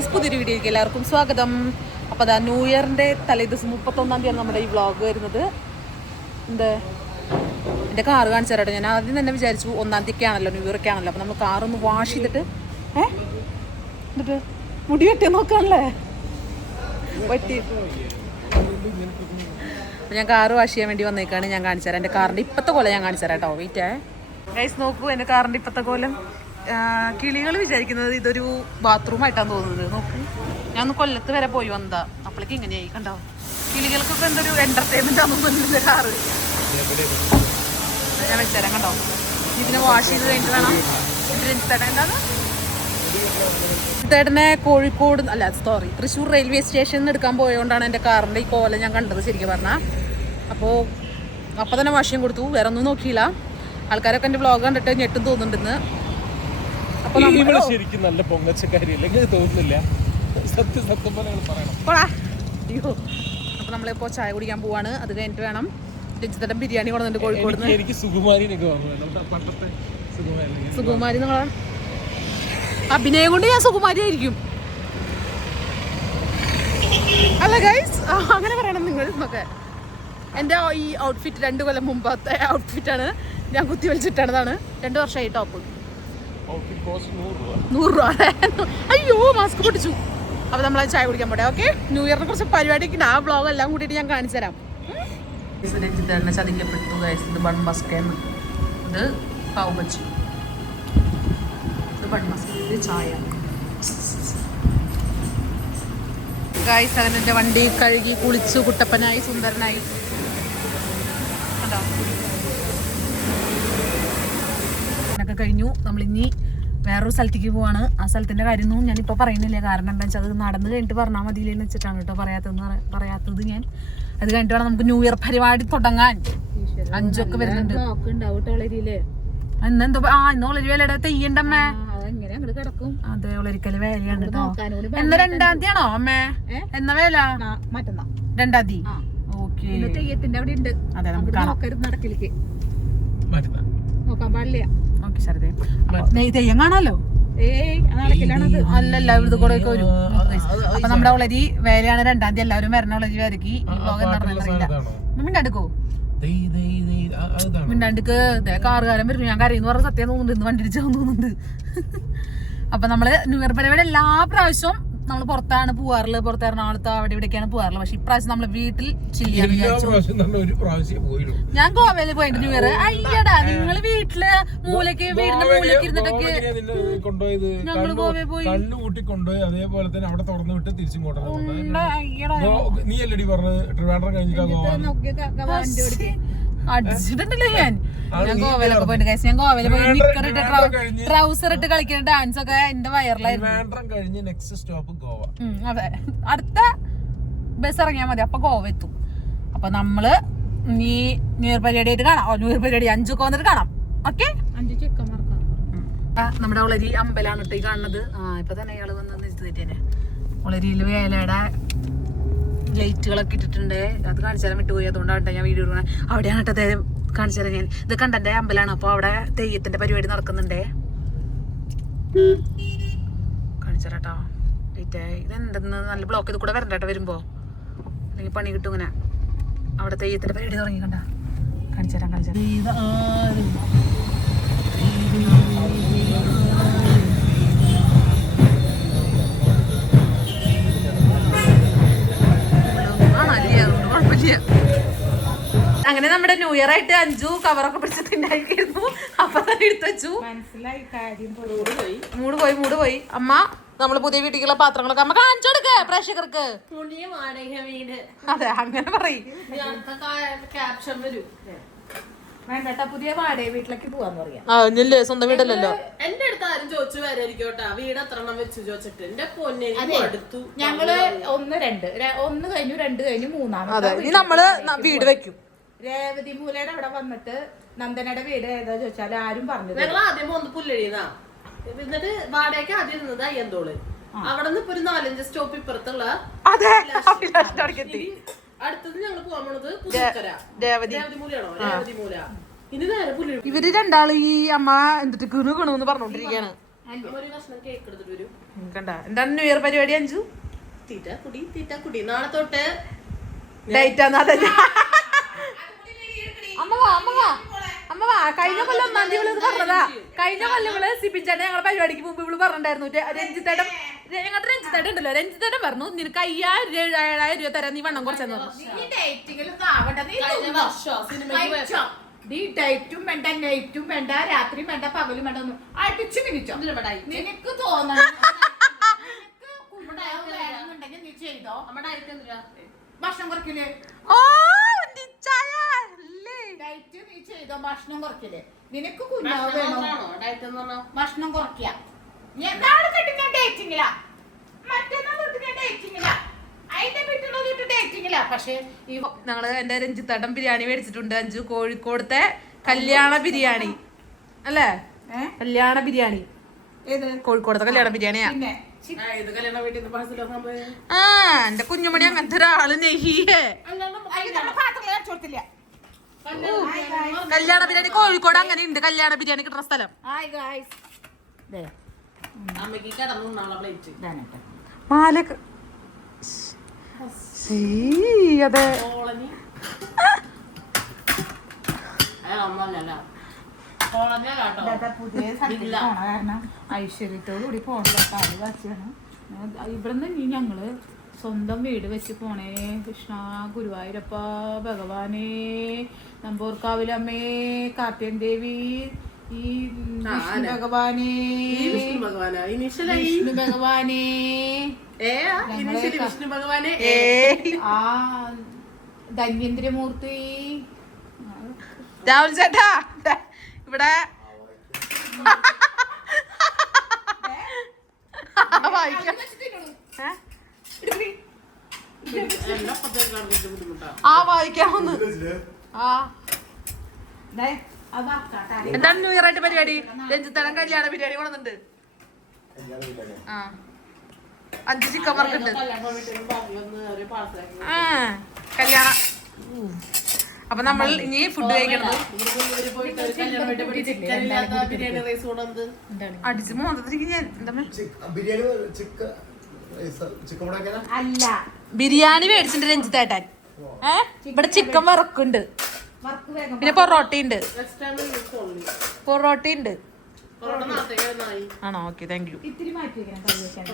Guys പുതിയൊരു വീഡിയോയ്ക്ക് എല്ലാവർക്കും സ്വാഗതം. അപ്പോൾ അതാ ന്യൂ ഇയറിന്റെ തലേദിവസം മുപ്പത്തൊന്നാം തീയതിയാണ് നമ്മുടെ ഈ വ്ളോഗ് വരുന്നത്. എന്ത്? എന്റെ കാറ് കാണിച്ചു ഞാൻ ആദ്യം തന്നെ വിചാരിച്ചു ഒന്നാം തീയതി ആണല്ലോ ന്യൂ ഇയർ ആണല്ലോ അപ്പോൾ നമ്മൾ കാറൊന്ന് വാഷ് ചെയ്തിട്ട് ഏ? എന്നിട്ട് മുടി വെട്ടി നോക്കാണല്ലേ? വെട്ടി. അപ്പോൾ ഞാൻ കാറ് വാഷ് ചെയ്യാൻ വേണ്ടി വന്നേക്കാണ്. ഞാൻ കാണിച്ചു തരാം. എന്റെ കാറിന്റെ ഇപ്പത്തെ കോലം ഞാൻ കാണിച്ചു തരാം കേട്ടോ. വെയിറ്റേ ഗൈസ് നോക്കൂ എന്റെ കാറിന്റെ ഇപ്പത്തെ കോലം. കിളികൾ വിചാരിക്കുന്നത് ഇതൊരു ബാത്റൂം ആയിട്ടാണ് തോന്നുന്നത്. നോക്ക്. ഞാൻ ഒന്ന് കൊല്ലത്ത് വരെ പോയി വന്നതാ. അപ്പോഴേക്ക് ഇങ്ങനെയായി കണ്ടോ? കിളികൾക്കൊക്കെ എന്തൊരു എന്റർടൈൻമെന്റ് ആണെന്ന് തോന്നുന്നു കാറ്. ഞാൻ വെച്ചുതരാം കണ്ടോ? ഇതിനെ വാഷ് ചെയ്ത് കഴിഞ്ഞിട്ട് വേണം. രഞ്ജിത്തേട്ടനെ കോഴിക്കോട് അല്ല സോറി തൃശ്ശൂർ റെയിൽവേ സ്റ്റേഷനിൽ നിന്ന് എടുക്കാൻ പോയതുകൊണ്ടാണ് എന്റെ കാറിന്റെ ഈ കോല ഞാൻ കണ്ടത് ശരിക്കും പറഞ്ഞാൽ അപ്പോൾ അപ്പൊ തന്നെ വാഷ്യം കൊടുത്തു. വേറെ ഒന്നും നോക്കിയില്ല. ആൾക്കാരൊക്കെ എന്റെ വ്ളോഗ് കണ്ടിട്ട് ഞെട്ടും തോന്നുന്നുണ്ടെന്ന് ഇവിടെ ശരിക്കും നല്ല പൊങ്ങച്ചക്കാരി അല്ലെങ്കിൽ തോന്നുന്നില്ല. സത്യം സത്യം പോലെ പറയണം. അയ്യോ. അപ്പോൾ നമ്മളിപ്പോൾ ചായ കുടിക്കാൻ പോവാണ്. അത് കഴിഞ്ഞിട്ട് വേണം രഞ്ജിത്തേട്ടൻ ബിരിയാണി കൊണ്ടുവന്നിട്ട് കോഴിക്കോട് എനിക്ക് സുകുമാരിനൊക്കെ പണ്ടത്തെ സുകുമാരി നിങ്ങളെ? അഭിനയം കൊണ്ട് ഞാൻ സുകുമാരി ആയിരിക്കും. അല്ല ഗൈസ് അങ്ങനെ പറയണം നിങ്ങൾ. എന്നൊക്കെ എന്റെ ഈ ഔട്ട്ഫിറ്റ് രണ്ട് കൊല്ലം മുമ്പത്തെ ഔട്ട്ഫിറ്റാണ് ഞാൻ കുത്തി വലിച്ചിട്ടാണ് രണ്ട് വർഷമായി ടോപ്പ് നൂറ് രൂപ. അയ്യോ മാസ്ക് പൊട്ടിച്ചു. അപ്പോൾ നമ്മൾ ചായ കുടിക്കാൻ പോട്ടെ ഓക്കെ ന്യൂ ഇയറിനെ കുറിച്ച് പരിപാടിയൊക്കെ ഉണ്ട്. ആ ബ്ലോഗ് എല്ലാം കൂട്ടിയിട്ട് ഞാൻ കാണിച്ചു തരാം. രഞ്ജിത്തേട്ടനെ ചതിക്കപ്പെട്ടു ഇത് ബൺ മസ്കേന്ന് ഇത് പാവ് ബജി ഇത് ബൺ മസ്ക ഇത് ചായ. ഗൈസ് അങ്ങനെ എന്റെ വണ്ടി കഴുകി കുളിച്ചു കുട്ടപ്പനായി സുന്ദരനായി. കണ്ടോ ഒക്കെ കഴിഞ്ഞു. നമ്മളിനി വേറൊരു സ്ഥലത്തേക്ക് പോവാണ്. ആ സ്ഥലത്തിന്റെ കാര്യമൊന്നും ഞാനിപ്പോൾ പറയുന്നില്ല. കാരണം എന്താ വെച്ചാൽ അത് നടന്നു കഴിഞ്ഞിട്ട് പറഞ്ഞാൽ മതിയില്ലെന്ന് വെച്ചിട്ടാണ് കേട്ടോ പറയാത്തതെന്ന് പറ- പറയാത്തത് ഞാൻ. അത് കഴിഞ്ഞിട്ട് വേണം നമുക്ക് ന്യൂ ഇയർ പരിപാടി തുടങ്ങാൻ. അഞ്ചൊക്കെ വരുന്നുണ്ട്. ഇന്ന് എന്തോ ആ ഇന്ന് ഒളരി വേലയുടെ തെയ്യണ്ടമ്മേ അതെ ഒളരിക്കൽ വേലയാണ് കേട്ടോ എന്നാ രണ്ടാം തീയതി ആണോ അമ്മേ? എന്നാ വേല? മറ്റന്നാ. രണ്ടാം തീയതി. ഓക്കെ. തെയ്യത്തിന്റെ അവിടെ ഉണ്ട് അതെ നമുക്ക് നോക്കരുത് നടക്കിലേക്ക്. നോക്കാൻ പാടില്ല. ഓക്കെ ശരി തെയ്യം എങ്ങാണല്ലോ അല്ലല്ല ഇവിടുത്തെ കൂടെ ഒക്കെ വരും. അപ്പൊ നമ്മുടെ ഒളരി വേലയാണ് രണ്ടാം തീയതി. എല്ലാവരും വരണ ഒളരി വരക്കി ഈ നടന്നില്ല അതാണോ മിണ്ടാണ്ടിക്കോ? കാറുകാരൻ വരും ഞാൻ കരയെന്ന് പറഞ്ഞ സത്യം തോന്നുന്നുണ്ട്. ഇന്ന് വണ്ടി തോന്നുന്നുണ്ട് അപ്പൊ നമ്മൾ ന്യൂ ഇയർ പരിപാടി എല്ലാ പ്രാവശ്യവും നമ്മൾ പുറത്താണ് പോവാറുള്ളത്. പുറത്ത് എറണാകുളത്ത് അവിടെ ഇവിടെയൊക്കെയാണ് പോവാറുള്ളത്. പക്ഷെ ഇപ്രാവശ്യം നമ്മൾ വീട്ടിൽ ചില്ലിയാണ് ഞാൻ ഗോവയിൽ പോയിട്ട് ന്യൂ ഇയർ അയ്യടാ നിങ്ങൾ വീട്ടിൽ മൂലക്ക് വീടിന്റെ മൂലക്ക് ഇരുന്നിട്ടൊക്കെ കണ്ണു ഗോവയിൽ പോയി. കണ്ണു കൂട്ടി കൊണ്ടുപോയി അതേപോലെ തന്നെ അവിടെ തുറന്നു വിട്ട് തിരിച്ചും നീ അല്ലടി പറഞ്ഞത്? ട്രിവാൻഡ്രം കഴിഞ്ഞിട്ടാ ഗോവ അടിച്ചിട്ടുണ്ടല്ലോ ഞാൻ. ഞാൻ ഗോവയിലൊക്കെ പോയിട്ട് കഴിച്ചു ഞാൻ ഗോവയിൽ പോയി നിക്കർ ഇട്ട് ട്രൗസർ ഇട്ട് കളിക്കുന്ന ഡാൻസ് ഒക്കെ എന്റെ വയറിലായിരുന്നു. ട്രിവാൻഡ്രം കഴിഞ്ഞ് നെക്സ്റ്റ് സ്റ്റോപ്പ് ഗോവ. അതെ. അടുത്ത ബസ് ഇറങ്ങിയാ മതി അപ്പൊ ഗോവ എത്തും. അപ്പൊ നമ്മൾ നീ ന്യൂ ഇയർ പരിപാടി ആയിട്ട് കാണാം ന്യൂർ ന്യൂ ഇയർ പരിപാടി അഞ്ചൊക്കെ വന്നിട്ട് കാണാം ഓക്കെ അഞ്ച് നമ്മുടെ ഉളരി അമ്പലാണ് കേട്ടോ ഈ കാണുന്നത്. ആ ഇപ്പൊ തന്നെ ഇയാൾ വന്ന് തന്നെ ഉളരിയിൽ വേലയുടെ ലൈറ്റുകളൊക്കെ ഇട്ടിട്ടുണ്ട്. അത് കാണിച്ചു തരാൻ വിട്ടുപോയി അതുകൊണ്ടാണ് ഞാൻ വീഡിയോ എടുക്കണേ അവിടെയാണ് കേട്ടോ അദ്ദേഹം കാണിച്ചു തരാം ഞാൻ. ഇത് കണ്ടന്റെ അമ്പലമാണ്. അപ്പൊ അവിടെ തെയ്യത്തിന്റെ പരിപാടി നടക്കുന്നുണ്ട്. കാണിച്ചു തരാം ഇതെന്തെന്ന് നല്ല ബ്ലോക്ക് ഇത് കൂടെ വരണ്ട കേട്ടോ അല്ലെങ്കിൽ പണി കിട്ടും ഇങ്ങനെ. അവിടെ തെയ്യത്തിന്റെ പരിപാടി തുടങ്ങി കണ്ട? കാണിച്ചു തരാം കാണിച്ചു തരാം. കുഴപ്പമില്ല അങ്ങനെ നമ്മുടെ ന്യൂ ഇയർ ആയിട്ട് അഞ്ചു കവറൊക്കെ പിടിച്ച് പിടിച്ചിട്ടുണ്ടായിരുന്നു അപ്പൊ എടുത്തു വെച്ചു. മനസ്സിലായി കാര്യം മൂട് പോയി മൂട് പോയി. അമ്മ നമ്മൾ പുതിയ വീട്ടിലുള്ള പാത്രങ്ങളൊക്കെ അമ്മ കാണിച്ചു കൊടുക്ക പ്രേക്ഷകർക്ക്. അതെ അങ്ങനെ പറയും. ക്യാപ്ഷൻ വരും. വേണ്ടട്ടാ പുതിയ വാടക വീട്ടിലേക്ക് പോവാന്ന് പറയാം. ആ ഇല്ലേ സ്വന്തം വീടല്ലല്ലോ. എന്റെ അടുത്ത് ആരും ചോദിച്ചു വരായിരിക്കോട്ടാ വീട് എത്ര എണ്ണം വെച്ച് ചോദിച്ചിട്ട്. എന്റെ പൊന്നെ അടുത്തു ഞങ്ങൾ ഒന്ന് രണ്ട് ഒന്ന് കഴിഞ്ഞു രണ്ട് കഴിഞ്ഞു അതെ ഇനി നമ്മൾ ന- വീട് വെക്കും. രേവതി മൂലയുടെ അവിടെ വന്നിട്ട് നന്ദനയുടെ വീട് ഏതാ ചോദിച്ചാൽ ആരും പറഞ്ഞത് ഞങ്ങൾ ആദ്യം ഒന്ന് പുല്ലഴിയുന്നാ എന്നിട്ട് വാടകയ്ക്ക് ആദ്യം ഇരുന്നത് അയ്യന്തോൾ. അവിടെ നിന്ന് ഇപ്പൊ ഒരു നാലഞ്ച് സ്റ്റോപ്പ് ഇപ്പുറത്തുള്ള അതെ അടുത്തത് ഞങ്ങൾ പോകാൻ പോണത് പുതുക്കര. രേവതി മൂലയാണോ രേവതി മൂല ഇനി നേരെ പുലി ഇവർ രണ്ടാളും ഈ അമ്മ എന്തിട്ട് കിണു കിണു എന്ന് പറഞ്ഞോണ്ടിരിക്കാണ് ഒരു കഷ്ണം കേക്ക് എടുത്തിട്ട് വരും. കണ്ട. എന്താണ് ന്യൂ ഇയർ പരിപാടി അഞ്ചു തീറ്റ കുടി തീറ്റ കുടി. നാളെ തൊട്ട് ഡേറ്റ് അമ്മ വാ അമ്മ വാ. അമ്മ വാ. കഴിഞ്ഞ കൊല്ലം ഒന്നാം തീയതി ഇത് പറഞ്ഞതാ. കഴിഞ്ഞ കൊല്ലം ഇവൾ സിബിൻചാട്ടെ ഞങ്ങളുടെ പരിപാടിക്ക് മുമ്പ് ഇവൾ പറഞ്ഞിട്ടുണ്ടായിരുന്നു. രഞ്ജിത്തേടം രഞ്ജിത്തേട്ടൻ ഞങ്ങളുടെ ഉണ്ടല്ലോ. രഞ്ജിത്തേട്ടൻ പറഞ്ഞു നിനക്ക് അയ്യായിരം രൂപ ഏഴായിരം രൂപ തരാൻ നീ വണ്ണം കുറച്ചെന്ന് പറഞ്ഞു നീ ഡേറ്റും വേണ്ട നൈറ്റും വേണ്ട രാത്രിയും വേണ്ട പകലും വേണ്ട ഒന്നും. അടിച്ചു മിനിച്ചോ ഇവിടെ നിനക്ക് തോന്നണം. നീ ചെയ്തോ. ഭക്ഷണം കുറക്കില്ലേ ഓ ഡയറ്റ് നീ ചെയ്തോ? ഭക്ഷണം കുറക്കില്ലേ നിനക്ക് കുഞ്ഞാവ് വേണോ? ഡയറ്റ് എന്ന് പറഞ്ഞാ? ഭക്ഷണം കുറയ്ക്കുക നീ എന്താണ് തൊട്ട് ഞാൻ ഡേറ്റിങ്ങില്ല മറ്റന്നാൾ തൊട്ട് ഞാൻ ഡേറ്റിങ്ങില്ല അതിന്റെ വീട്ടിലുള്ള തൊട്ട് ഡേറ്റിങ്ങില്ല പക്ഷേ ഈ ഞങ്ങൾ എന്റെ രഞ്ജിത്തേട്ടൻ ബിരിയാണി മേടിച്ചിട്ടുണ്ട്. അഞ്ചു കോഴിക്കോടത്തെ കല്യാണ ബിരിയാണി. അല്ലേ? കല്യാണ ബിരിയാണി. ഏത്? കോഴിക്കോടത്തെ കല്യാണ ബിരിയാണിയാ. പിന്നെ ആ, എന്റെ കുഞ്ഞുമണി അങ്ങനത്തെ ഒരാൾ കൊടുത്തില്ല. കല്യാണ ബിരിയാണി കോഴിക്കോട് അങ്ങനെ ഉണ്ട് കല്യാണ ബിരിയാണി കിട്ടുന്ന സ്ഥലം. ഹായ് കാരണം ഐശ്വര്യത്തോടു കൂടി കാൽ കാച്ചാണ് ഇവിടുന്ന് ഇനി ഞങ്ങൾ സ്വന്തം വീട് വെച്ച് പോണേ. കൃഷ്ണ ഗുരുവായൂരപ്പ ഭഗവാനേ നമ്പൂർക്കാവിലമ്മേ കാർത്തിയൻ ദേവി ഈ ആ, വിഷ്ണു ഭഗവാനെ. ഈ വിഷ്ണു ഭഗവാനാ? ഇനിഷ്യലായി? വിഷ്ണു ഭഗവാനെ. ഏ ഇനിഷ്യലി വിഷ്ണു ഭഗവാനെ? ഏ. ആ ധന്യന്ദ്രമൂർത്തി രാഹുൽ ചേട്ടാ ഇവിടെ. ആ വായിക്കാമെന്ന് ആ. എന്താണ് ന്യൂ ഇയർ ആയിട്ട് പരിപാടി? രഞ്ജിത്തടം കല്യാണ ബിരിയാണി കൊണ്ടുണ്ട് ആ. അഞ്ച് ചിക്കൻ വർക്കുണ്ട് ആ കല്യാണ. അപ്പൊ നമ്മൾ ഇനി ഫുഡ് കഴിക്കണത്. അടിച്ചു പോയിട്ട് കല്യാണ വീട്ടിൽ ചിക്കൻ ബിരിയാണി റൈസ് കൊണ്ടുവന്നത് അടിച്ച് മോന്തത്തിരിക്കും എന്താ ബിരിയാണി ചിക്കൻ ചിക്കൻ മുടക്കാനാ അല്ല. ബിരിയാണി മേടിച്ചിട്ടുണ്ട് രഞ്ജിത്തേട്ടൻ ഏഹ് ഇവിടെ ചിക്കൻ വറക്കുണ്ട്. പിന്നെ പൊറോട്ടി ഉണ്ട്. പൊറോട്ടി യൂസ് ഓൺലി പൊറോട്ട ഉണ്ട്. ആണോ? ഓക്കെ താങ്ക് യു ഇത്തിരി മാറ്റി വെക്കണം. കറി വെക്കാൻ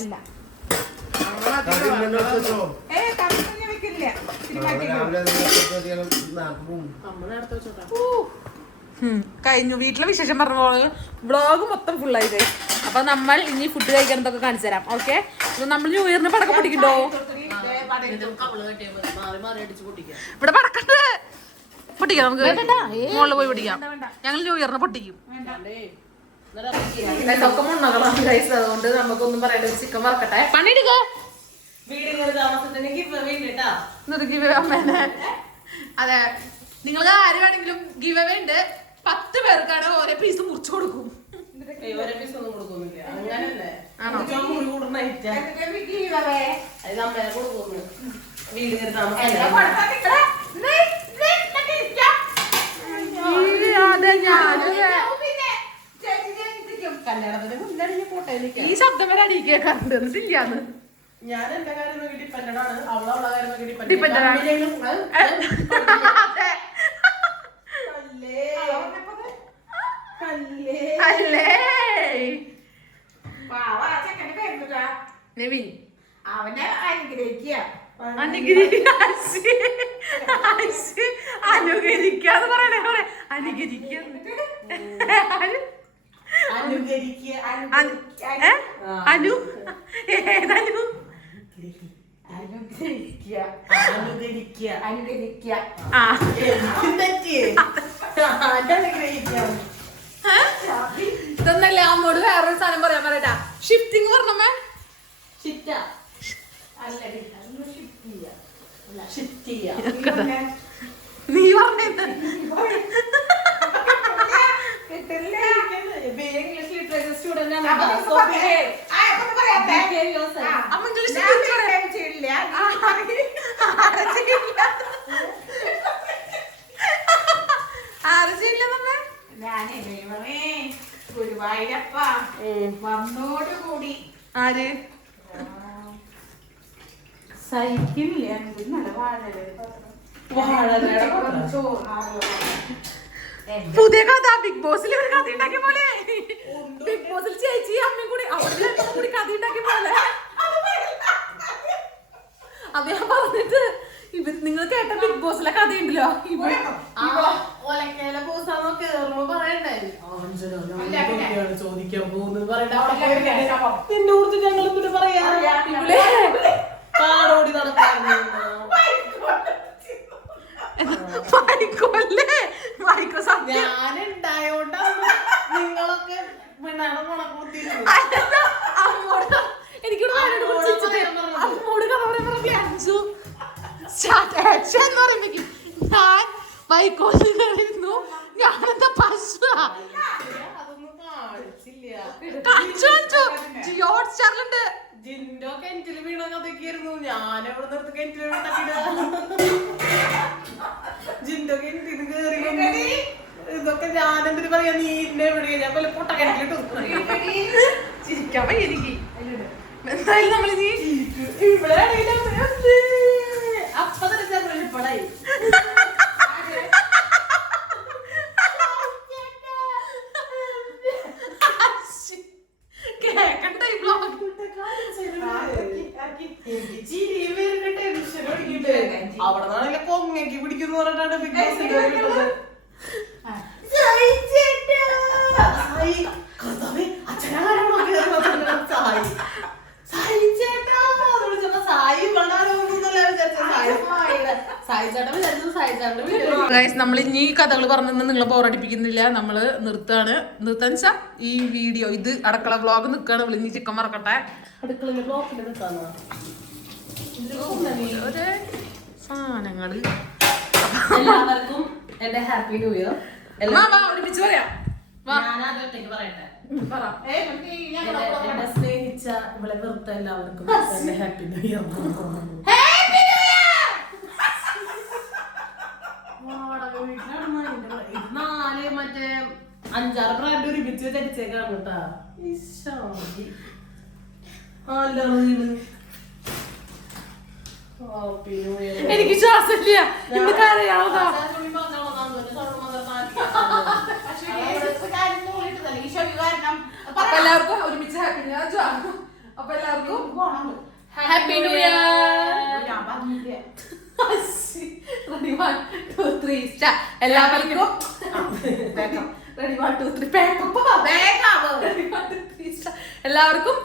അല്ല. കഴിഞ്ഞു. വീട്ടിലെ വിശേഷം പറഞ്ഞ പോലെ വ്ളോഗ് മൊത്തം ഫുള്ളായി പോയി അപ്പൊ നമ്മൾ ഇനി ഫുഡ് കഴിക്കണതൊക്കെ കാണിച്ചു തരാം. ഓക്കെ നമ്മൾ ന്യൂ ഇയറിന് പടക്കം പൊട്ടിക്കണ്ടോ പൊട്ടിക്കാം. ഇവിടെ പടക്കണ്ട്. പൊട്ടിക്കാം നമുക്ക്. മുകളിൽ പോയി പൊട്ടിക്കാം. ഞങ്ങൾ ന്യൂ ഇയറിന് പൊട്ടിക്കും. അതുകൊണ്ട് നമുക്കൊന്നും പറയണ്ട ചിക്കൻ വറക്കട്ടെ. പണിയെടുക്ക. അതെ. നിങ്ങൾക്ക് ആര് വേണമെങ്കിലും ഗിവ് അവേ ഉണ്ട്. പത്ത് പേർക്കാണ് ഓരോ പീസ് മുറിച്ചു കൊടുക്കും. ആണോ? ഏറ്റവും മുറി കൂടുന്ന ഐറ്റാ എന്നിട്ട് വിക്കി ഇവരെ. അത് അമ്മേനെ കൊടുക്കുന്നു വീട് കയറി എല്ലാം താമസം കൊടുത്താ നിങ്ങൾ ദേ, ദേ, ഇതൊക്കെ ഇരിക്കാം. അതെ ഞാനും ഇരിക്കാം, പിന്നെ ചേച്ചി ചേച്ചിക്കും. കല്യാണത്തിന് മുന്നണിഞ്ഞ് കോട്ടയിലേക്ക് ഈ ശബ്ദം കറണ്ട് എന്നിട്ടില്ലാന്ന് ഞാൻ എന്റെ കാര്യം ഡിപ്പെൻഡഡ് ആണ്. അവള അവളെ കാര്യം Dependent ആണ്. അല്ലേ? നെവിൻ. അവനെ അനുഗ്രഹിക്കുക. അനുകരിക്കാന്ന് പറയണേ പോലെ അനുകരിക്ക അനുകരിക്കുക ഏ? അനു? ഏതനു? ഇതൊന്നല്ല അമ്മോട് വേറൊരു സാധനം പറയാൻ പറയട്ടാ. ഷിഫ്റ്റിംഗ് പറഞ്ഞമ്മേ നീ പറഞ്ഞത് കിട്ടില്ല. ഇംഗ്ലീഷ് ലിറ്ററേച്ചർ സ്റ്റുഡന്റ് അപ്പൊ നിനക്ക് പറഞ്ഞേ, ആ, അപ്പൊ അമ്മ ഇംഗ്ലീഷ് ചെയ്യില്ല. നമ്മെ ഞാനേ ദൈവമേ ഗുരുവായൂരപ്പ വന്നോടുകൂടി. ആര്? എനിക്ക് നല്ല വാഴൽ പത്രം. പുതിയ കഥ ബിഗ് ബോസിൽ ഒരു കഥ ഉണ്ടാക്കിയ പോലെ. ബിഗ് ബോസിൽ ചേച്ചി അമ്മയും കൂടി അവിടെ കൂടി കഥ ഉണ്ടാക്കി പോലെ അത് ഞാൻ പറഞ്ഞിട്ട് ഇവർ നിങ്ങൾ കേട്ട ബിഗ് ബോസിലെ കഥ ഉണ്ടല്ലോ? ഇതൊക്കെയാണ് ചോദിക്കാൻ പോകുന്നത് പറയണ്ട. വീണ ഞാൻ എവിടെ നിർത്തി വീണിട്ട് ജിൻഡോ കിണറ്റിന് കേറി. ഇതൊക്കെ ഞാൻ എന്തിനു പറയാ? നീ എന്നെ എവിടെ ഞാൻ പോലെ പൊട്ട കിണറ്റിലിട്ട് ചിരിക്കാൻ വയ്യ എനിക്ക്. എന്തായാലും നമ്മൾ നീ ഇവിടെ അപ്പൊ തന്നെ ചെറുപ്പം ചേട്ടൻ വിചാരിച്ചത്. സായി ചേട്ടന്റെ വീട്ടിൽ ഗൈസ് നമ്മൾ ഇനി കഥകൾ പറഞ്ഞൊന്നും നിങ്ങളെ ബോറടിപ്പിക്കുന്നില്ല. നമ്മൾ നിർത്താണ് നിർത്താന്ന് വെച്ചാ ഈ വീഡിയോ ഇത് അടക്കള വ്ളോഗ് നിൽക്കാണ് വിളിഞ്ഞ് ചിക്കൻ മറക്കട്ടെ അടുക്കള നിൽക്കാന്നോ ഒരു സാധനങ്ങൾ എല്ലാവർക്കും എന്റെ ഹാപ്പി ന്യൂ ഇയർ. ഒരുമിച്ച് പറയാം. സ്നേഹിച്ച ഇവിടെ വെറുത്ത എല്ലാവർക്കും എന്റെ ഹാപ്പി ന്യൂ ഇയർ ഇത് നാല് മറ്റേ അഞ്ചാറ് ബ്രാൻഡ് ഒരുമിച്ച് ധരിച്ചേക്കാണ് കേട്ടാ. ഈശോ. അല്ല എനിക്ക് ശ്വാസമില്ല ഇന്ന് മാറ്റി. അപ്പൊ എല്ലാവർക്കും ഒരുമിച്ച് ഹാപ്പി ന്യൂ ഇയർ അപ്പൊ എല്ലാവർക്കും happy new year ready one two three star എല്ലാവർക്കും റെഡി വൺ ടു ത്രീ എല്ലാവർക്കും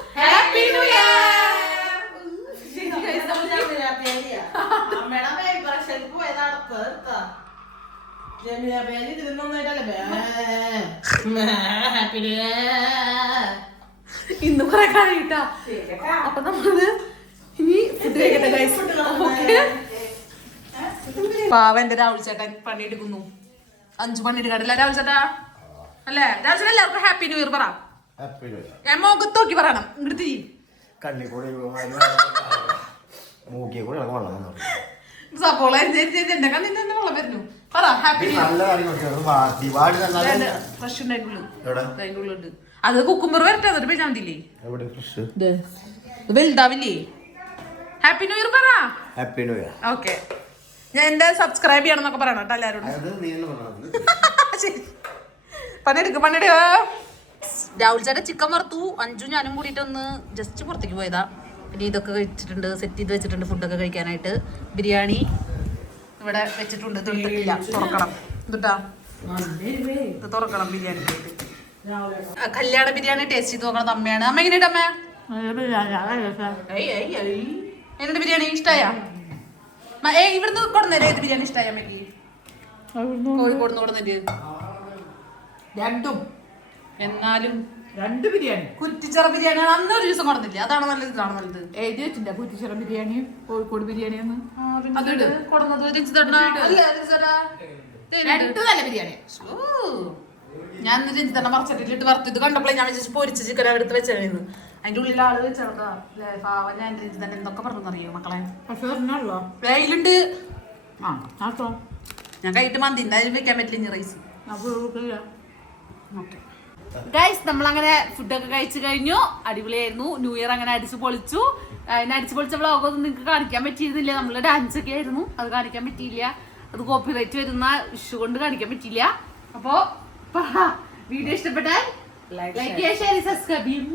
ഇന്ന് കുറെ കഴിയിട്ടാ അപ്പൊ നമ്മൾ ഇനി ഫുഡ് കഴിക്കട്ടെ ഗൈസ് ഓക്കെ. രാഹുൽ ചേട്ടൻ പണിയെടുക്കുന്നു. അഞ്ചു പണിയെടുക്കാട്ടില്ല രാഹുൽ ചേട്ടാ? അല്ലേ രാഹുൽ ചേട്ടൻ എല്ലാവർക്കും ഹാപ്പി ന്യൂ ഇയർ പറ. Happy new year. ഞാൻ മുഖത്ത് നോക്കി പറയണം. ഇങ്ങോട്ട് തിരി കണ്ണി കൂടെ മൂക്കിയെ കൂടെ ഇളക്കം വെള്ളം എന്റെ തന്നെ വെള്ളം വരുന്നു. പറ ഹാപ്പി ഫ്രഷ് ഉണ്ടായിട്ടുള്ളൂ അത് കുക്കുമ്പർ വരട്ടെ എന്നിട്ട് ഇത് വലുതാവില്ലേ? ഹാപ്പി ന്യൂ ഇയർ പറ. ഹാപ്പി ന്യൂ ഇയർ ഓക്കെ ഞാൻ എന്റെ സബ്സ്ക്രൈബ് ചെയ്യണം എന്നൊക്കെ പറയണം കേട്ടോ എല്ലാവരോടും. പണിയെടുക്ക് പണിയെടുക്ക. രാഹുൽ ചേട്ടൻ ചിക്കൻ വറുത്തു. അഞ്ചു ഞാനും കൂടിയിട്ട് ഒന്ന് ജസ്റ്റ് പുറത്തേക്ക് പോയതാ. പിന്നെ ഇതൊക്കെ കഴിച്ചിട്ടുണ്ട് സെറ്റ് ചെയ്ത് വെച്ചിട്ടുണ്ട് ഫുഡൊക്കെ കഴിക്കാനായിട്ട്. ബിരിയാണി ഇവിടെ വെച്ചിട്ടുണ്ട് തുണ്ടില്ല തുറക്കണം. എന്നിട്ടാ ഇത് തുറക്കണം ബിരിയാണി കല്യാണ ബിരിയാണി ടേസ്റ്റ് ചെയ്ത് നോക്കണം അമ്മയാണ്. അമ്മ എങ്ങനെയുണ്ട് അമ്മ. എങ്ങനെയുണ്ട് ബിരിയാണി? ഇഷ്ടായ? ഏ ഇവിടുന്ന് കൊടുന്നല്ലേ ഏത് ബിരിയാണി ഇഷ്ടായ അമ്മയ്ക്ക് കോഴിക്കോട് നിന്ന് കൊടുന്നിട്ട് രണ്ടും. എന്നാലും രണ്ട് ബിരിയാണി. കുറ്റിച്ചിറ ബിരിയാണി അന്ന് ഒരു ദിവസം കൊടുത്തില്ല അതാണ് നല്ലത് ഇതാണ് നല്ലത്? എഴുതി വെച്ചില്ല കുറ്റിച്ചിറ ബിരിയാണി കോഴിക്കോട് ബിരിയാണി എന്ന് അതിട് കൊടുന്നത് രണ്ട് നല്ല ബിരിയാണി. ഞാൻ ഇന്ന് രഞ്ജിതണ്ണ മറച്ചിട്ടിട്ട് വറുത്ത്. ഇത് കണ്ടപ്പോഴേ ഞാൻ വിചാരിച്ചു പൊരിച്ച ചിക്കൻ എടുത്ത് വെച്ചായിരുന്നു അതിന്റെ ഉള്ളിൽ ആൾ വെച്ചാ പാവ ഞാൻ രഞ്ജിതണ്ണ എന്തൊക്കെ പറഞ്ഞറിയോ മക്കളെ? വെയിലുണ്ട്. ഞാൻ കഴിയിട്ട് മന്തി. എന്തായാലും വെക്കാൻ പറ്റില്ല ഇനി റൈസ് ഓക്കെ. ഗൈസ് നമ്മളങ്ങനെ ഫുഡൊക്കെ കഴിച്ചു കഴിഞ്ഞു. അടിപൊളിയായിരുന്നു. ന്യൂ ഇയർ അങ്ങനെ അടിച്ചു പൊളിച്ചു. അതിനെ അടിച്ചു പൊളിച്ച വ്ളോഗൊന്നും നിങ്ങൾക്ക് കാണിക്കാൻ പറ്റിയിരുന്നില്ല. നമ്മൾ ഡാൻസ് ഒക്കെ ആയിരുന്നു. അത് കാണിക്കാൻ പറ്റിയില്ല. അത് കോപ്പിറൈറ്റ് വരുന്ന ഇഷ്യൂ കൊണ്ട് കാണിക്കാൻ പറ്റിയില്ല. അപ്പോ വീഡിയോ ഇഷ്ടപ്പെട്ടാൽ ലൈക്ക് ചെയ്യുക ഷെയർ സബ്സ്ക്രൈബ് ചെയ്യും.